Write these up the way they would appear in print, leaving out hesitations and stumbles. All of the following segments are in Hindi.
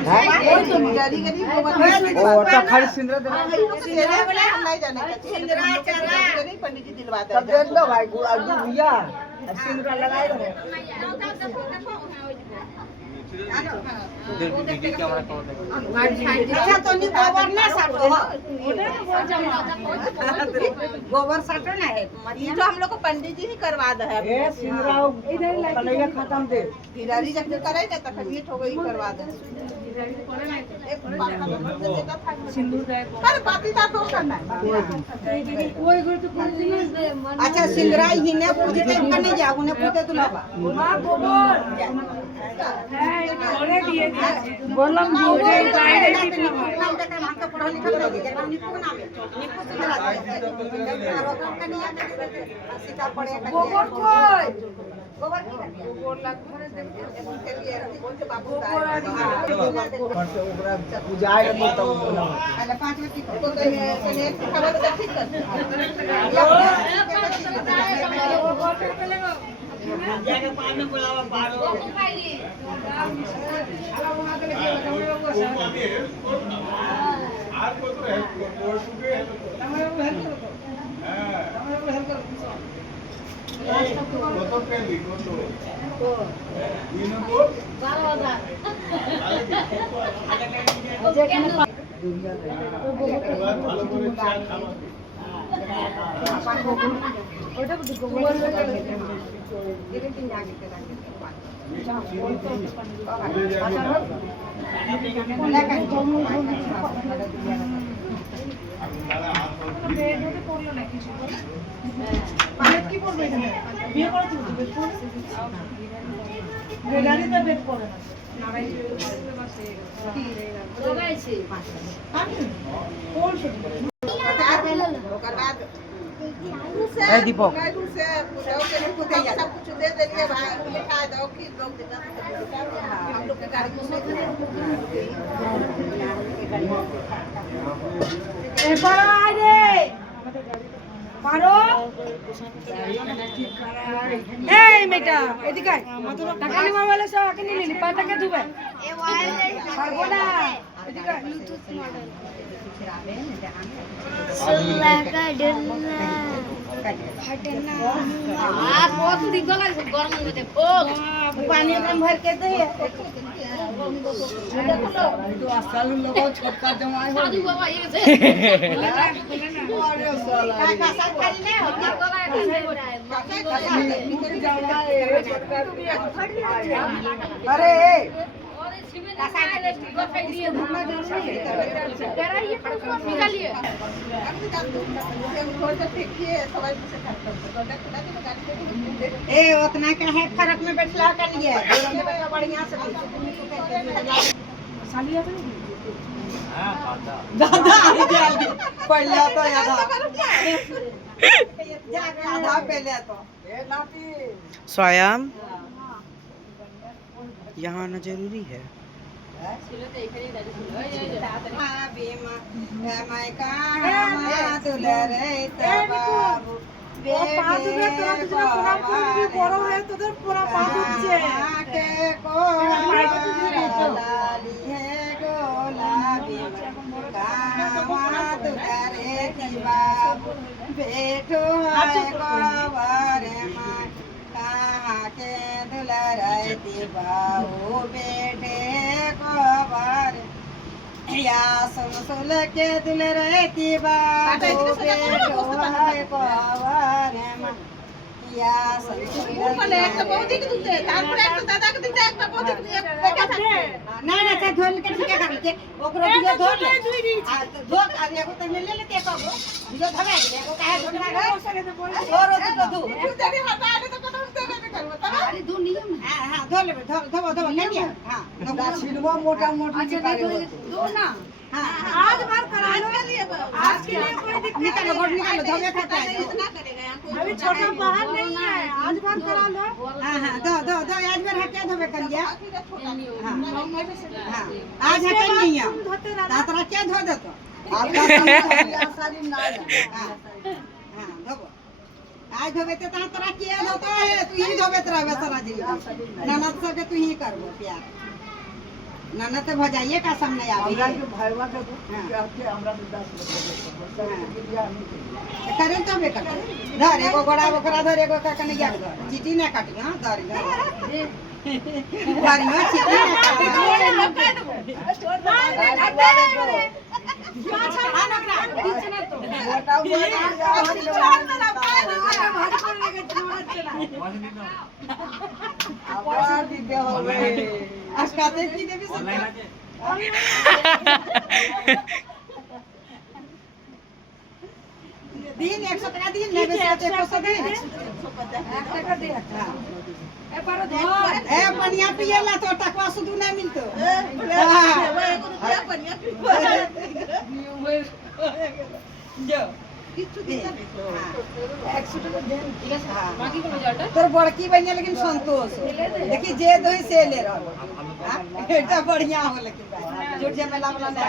ओए तो गाड़ी गाड़ी ओ तो खाली सिंदूर दे सिंदूर वाला हम नहीं जाने का सिंदूर चला नहीं पंडित जी दिलवा दे तब दे दो भाई गुलाबी भैया सिंदूर लगाए दो अच्छा तो नहीं गोबर ना साटो गोबर साटो ना है ये जो हम लोग को पंडित जी ही करवा दे है ए सिंदूर इधर कलैया खत्म दे फिरारी जब करे ना तो खमीट हो गई करवा दे सिंदूर दे अरे बाती ता तो करना है कोई गुरु तो अच्छा सिंदूर ही ने पूछते करने जाओ ने पूछते तो लावा हां गोबर है बोले दिए बोलम दिए डायरेक्ट नाम का हम तो पढ़ा लिखा नहीं जेकरा निपु नाम है निपु सिंदूर रोकम का निया सीता पड़े गोबर कोई गोबर की गोबर लाग भरे दे बोलते बाबू से ओकरा पूजाए के तब बोला पहले 5 मिनट तो कने खबर तो ठीक कर जाके पानी में बुलावा बारो आज को तो है और सुबह है तो पे लिखो तो इन को 12,000 ভালো করে চা খাওয়া अपन को ওটা তো গোবর এর তিন আগে তে রাখতে পালেট কি পড়বে এখানে বিয়ে করে তুলতে বেড পড়ে বেডারি তো বেড পড়ে না নারাই বসে লাগাইছে কোন সেটি ओकर बाद ए दीपक से पूछो के नहीं पूछे सब कुछ दे देंगे भाई लिखा दो कि लोग देना हम लोग के गाड़ी को नहीं ए बड़ा आ रे पारो ए बेटा এদিকে টাকা নেওয়ার वाला সব আকে নিয়ে নি 5 টাকা দিবে এ ওয়াইল্ড পারবো না এদিকে ব্লুটুথ মডেল सुला का डरना हटना आ बहुत दिन गला गरम में दे पानी में भर के दे तो आजकल लोग छोटका जमाए हो साधु बाबा ये से अरे साला का साथ खाली नहीं होता अरे ए उतना क्या है फर्क में बैठला कर लिए बढ़िया से सालिया तो हां दादा जल्दी पहले तो आधा आधा पहले तो ए नाती स्वयं यहाँ आना जरूरी है बेटो के दुलरती बाबू बेटे कोबर या सुन सुन के दुलरती बाबू बेटो कोबर या सुन सुन के एक तो बहुत दिख दूते तारपुर एक तो दादा के दिखते एक तो बहुत दिख देखा था नहीं नहीं से धोल के ठीक कर के ओकरो दिया धोल धो आने को तो ले लेते को दियो धवे को काहे ढोकना गए और तो दू तेरी हटा आने तो कदम देवे करबो तब अरे दू नियम हां हां धो ले धो ले लिया हां छिलवा मोटा मोटी दो ना हां आज बार करा लो आज के लिए कोई दिक्कत नहीं निकालो बोर्ड निकालो धोवे खाता है इतना करेगा अभी छोटा बाहर नहीं है आज बार करा लो हां हां दो आज बार हटा धोवे कर लिया हां आज हटा नहीं है तातरा क्या धो दे तो आपका आसानी ना है हां धोबो आज धोबे तो तातरा क्या धोता है तू ही धोबे तेरा बेचारा जी ननद सब के तू ही करबो प्यार ननद तो भजाइए का सामने आवे हमरा के भाईवा के हाँ। के हमरा के 10 लोग बियाह नहीं करी। करे तो बेकर धर एगो गोड़ा बकरा धर एगो का कने याद धर चीटी ना काटी हां धर धर में चीटी ना काटी अस्काते की देवी दिन 100 টাকা দিন নেবে সাথে 100 দিন 1 টাকা দে ए पनिया पिएला तो टकवा सुदू ना मिलतो जो किछु दे तोर बड़की बनिया लेकिन संतोष देखी जे दोई से ले रहो एटा बढ़िया हो लेकिन झूठ झमेला वाला ना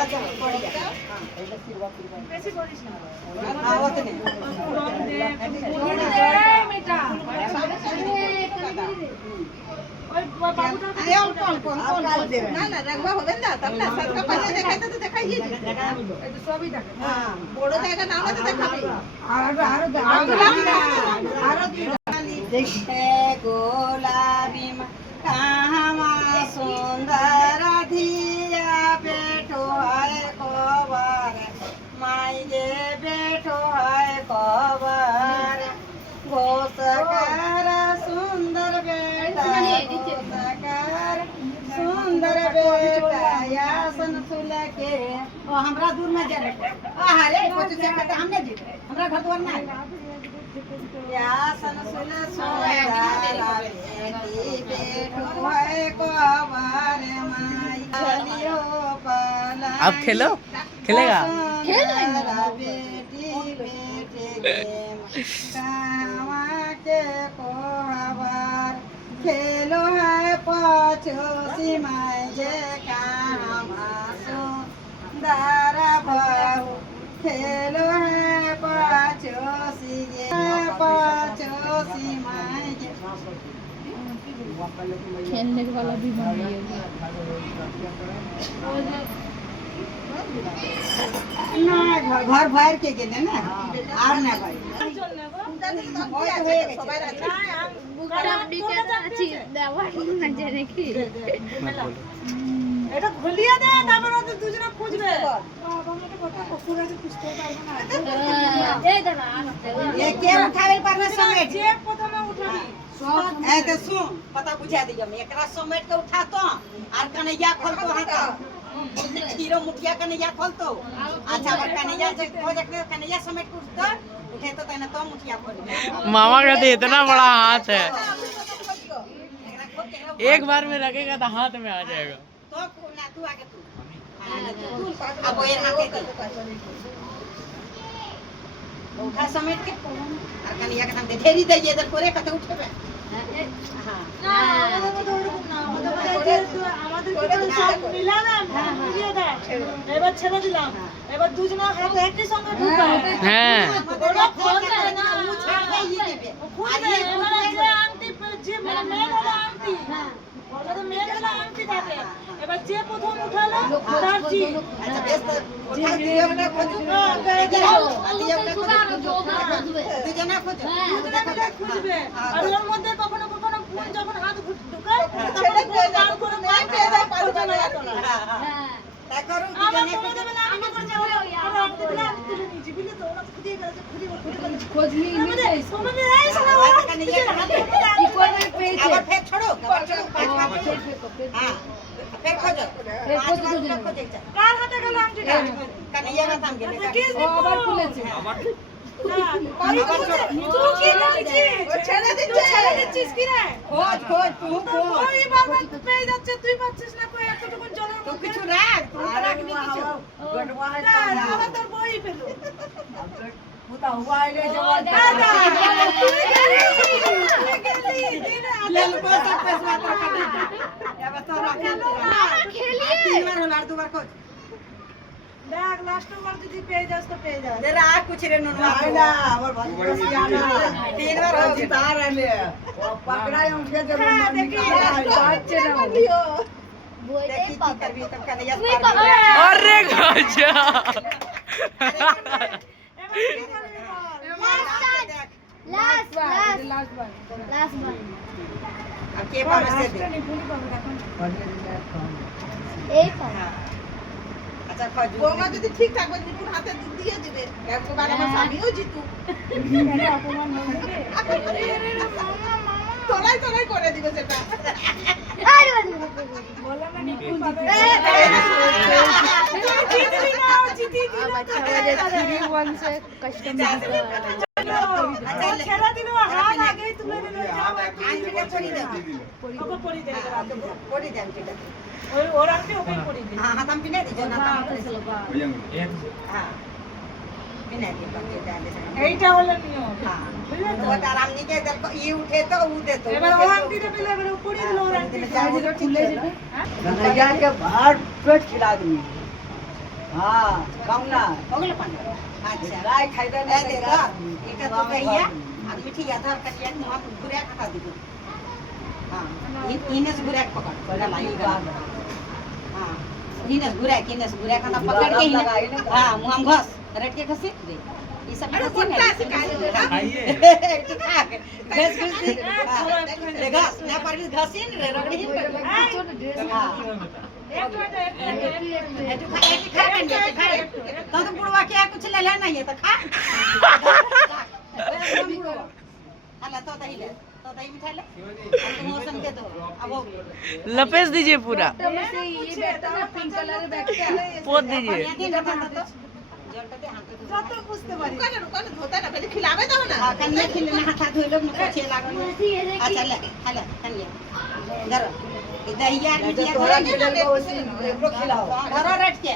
अच्छा बढ़िया कैसे बोलिस ना हां ओतने ना ना रंगवा होबे ना तब ना सबका पहले देखाई तो देखाइए तो सभी देख हां बोड़ो जाएगा ना तो देखाबी देखे गुलाबी में कहां सुंदर धिया बेटो है कोबर माई गे बेटो है कोबर घोषकर सुंदर बेटा घोषकर सुंदर बेटा यासन सुलके ओ हमरा दूर में जाने अरे कुछ से कहते हमने जी हमरा घर द्वार ना यासन सुल सुंदर बेटी बेटो है कोबर माई चलियो पला आप खेलो खेलेगा बेटी बेटे कावा के कोहबर खेलो है पाछो सीमाय जे कामा सुंदर बहु खेलो है पाछो सीगे पाछो सीमाय जे खेलने वाला भी बन गया ना घर भर के गेले ना आर ना भाई এটা খুলিয়ে দে তারপর ওদের দুজনে খুঁজবে ये के उठावे परना समेट যে প্রথমে উঠাবি ए तो सुन पता बुझा दियो मैं एकरा समेट के उठातो आर कन्हैया खोलतो हाथ हीरो मुठिया कन्हैया खोलतो अच्छा और कन्हैया से खोज के कन्हैया समेट के उठतो उठे तो तने तो मुठिया खोल मामा का तो इतना बड़ा हाथ है एक बार में रखेगा तो हाथ में आ जाएगा तो ना तू आगे तू अब ये हाथे दे उठा समेट के और कन्हैया के नाम दे ढेरी दे इधर कोरे कते उठबे हां আমাদের সব মিলালাম ভিডিও দেখ এবার ছেড়ে দিলাম এবার দুজনে হাত একই সঙ্গে ঢুকাও হ্যাঁ ওরা খোঁজে না ছাড়বে ই দেবে খুঁজবে এবারে যে আংটি যে মানে মেন হলো আংটি ওটা তো মেন হলো আংটি থাকে এবার যে প্রথম উঠালো তার জি अच्छा बेस उठा दियो ना खोजो दियो ना खोजो খুঁজবে আর ওর মধ্যে কখনো কখনো ফোন যখন হাত ঢুকায় তখন ফোন বার করে পাই পেয়ে যায় পারবে না তা করো আমার দুজনে কোনো দেবে না আমি করে যাবো আর আংটি দিলে আমি তুলে নিয়েছি বুঝলি তো ওরা খুঁজে গেছে খুঁজে আমাদের সময় এই শোনা আবার ফের छोड़ो पांच हां फिर खोजो पांच बार खोजो কার হাতে গেল আংটিটা कन्हैया का नाम गेले আবার খুলেছে তুই কি করছিস ছেড়ে দিচ্ছিস কি রে खोज खोज तू खोज ওই বাবা পেয়ে যাচ্ছে তুই পাচ্ছিস না কই এতটুকু জলের तू মধ্যে কিছু রাখ तू राख नहीं কিছু আবার তোর বই পেলো পুতা হুয়া আইলে ले लो पैसा मात्र करना या बता रख खेलिए तीन बार होला दो बार खोज দেখ লাস্ট বার যদি পেয়ে যাস তো পেয়ে যাস दे रहा कुछ रे नुनवा आइला हमर भतीजा जाना तीन बार हो गया तार आले पकड़ा उठे जब হ্যাঁ দেখি बात बोल देखी दे की पापा करबी तब कन्हैया तुम्हें पार पापा अरे गजब लास्ट वन अब के पास से दे ए पापा अच्छा खजूर বৌমা যদি ঠিকঠাক করে নিপুণ হাতে দিয়ে দিবে একবার আমার স্বামীও জিতু তোলাই তোলাই করে দিবে সেটা আরে अच्छा मुझे 3-1 से कस्टम ছেড়ে দিল হাত আগে তুলে দিল যাও আংটিটা পরি দাও ওকে পরি দে পরি দাও আংটিটা ওই ওর আংটি ওকে পরি দে हाँ हाथ हम पिना दीजिए ना हाँ पिना दीजिए बाकी डाल दे এইটা হলো নিয়ম हाँ वो आराम नहीं के दल को ये उठे तो वो दे तो এবার ও আংটিটা পেলে এবার ও পরি দিল ওর আংটি कन्हैया के भार पेट खिला दूंगी हाँ कामना हो गया पानी अच्छा गाय खाई दे ए दे दो एक तो कहिया अब मिठी आधा कटिया हम गुरिया खा दीजिए हाँ इन्हें से गुरिया पकड़ पकड़ लाइएगा हाँ इन्हें गुरिया खाना पकड़ के ही हाँ मुँह हम घस रट के घसी दे ये सब घसी घस घसी घस ना पर घसी रे रगड़ी हाँ तो बुढ़वा क्या कुछ ले लेना है तो खा हला तो दही ले तो दही मिठा ले तुम मौसम के दो अब हो लपेट दीजिए पूरा ये बैठता ना पिंक कलर बैठता पोत दीजिए যত বুঝতে পারি রুকানে রুকানে ধোতা না পहले खिलावे दो ना कन्या खिलना हाथ धोई लोग न पोछे लागल अच्छा ले हला कन्या धरो दहिया मिठिया तोरा खिलाने को उसी एकरो खिलाओ धरो रट के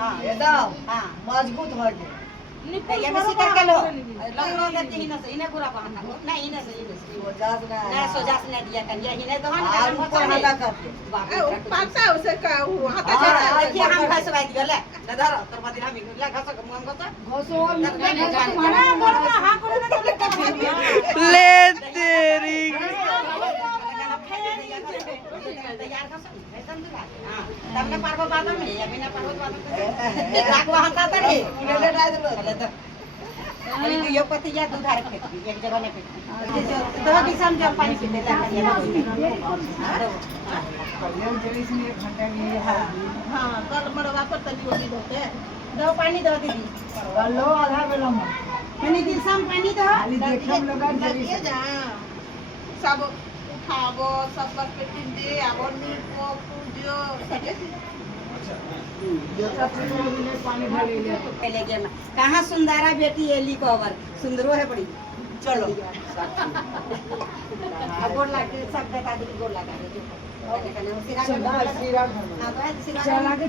हां एकदम हां मजबूत हो गए दहिया में सिकर के लो लखनऊ दे ही न से इने पूरा बहाना नहीं इने से वो जास ना ना सोजास ने दिया कन्या हिने दहन हाथ ऊपर हला करके पालता उसे का वो हाथ अच्छा जाता देखिए हम खसवाई दियो ले धरो तोर बदिल हम ले घस मुंह घस মানে বড় হা করে না চলে ले तेरी तैयार कर सब एकदम दिला हां तमने पारबो बाद में या बिना पारबो बाद में राखवा हंता तरी ले डाल दो तो अरे तो यो पतिया दूध रख के एक जगह में तो किसान जल पानी पीते ला हां कल मरवा पर तनी होती होते दो पानी दो दीदी लो आधा बेला में मैंने दिन शाम पानी दो खाली देखे हम लोग ये जा सब उठावो सब पर पेटिन दे आवर नीट को पूजो सब पानी ढाली ले ले गया कहां सुंदरा बेटी एली को अवर सुंदरो है बड़ी चलो अब गोड़ लाके सब बता दी गोड़ लगा दे चला सिरा हां तो सिरा